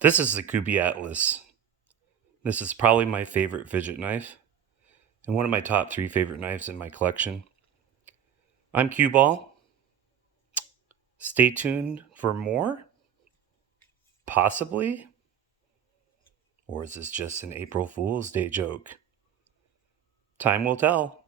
This is the Kubey Atlus. This is probably my favorite fidget knife and one of my top 3 favorite knives in my collection. I'm Cue. Stay tuned for more? Possibly? Or is this just an April Fool's Day joke? Time will tell.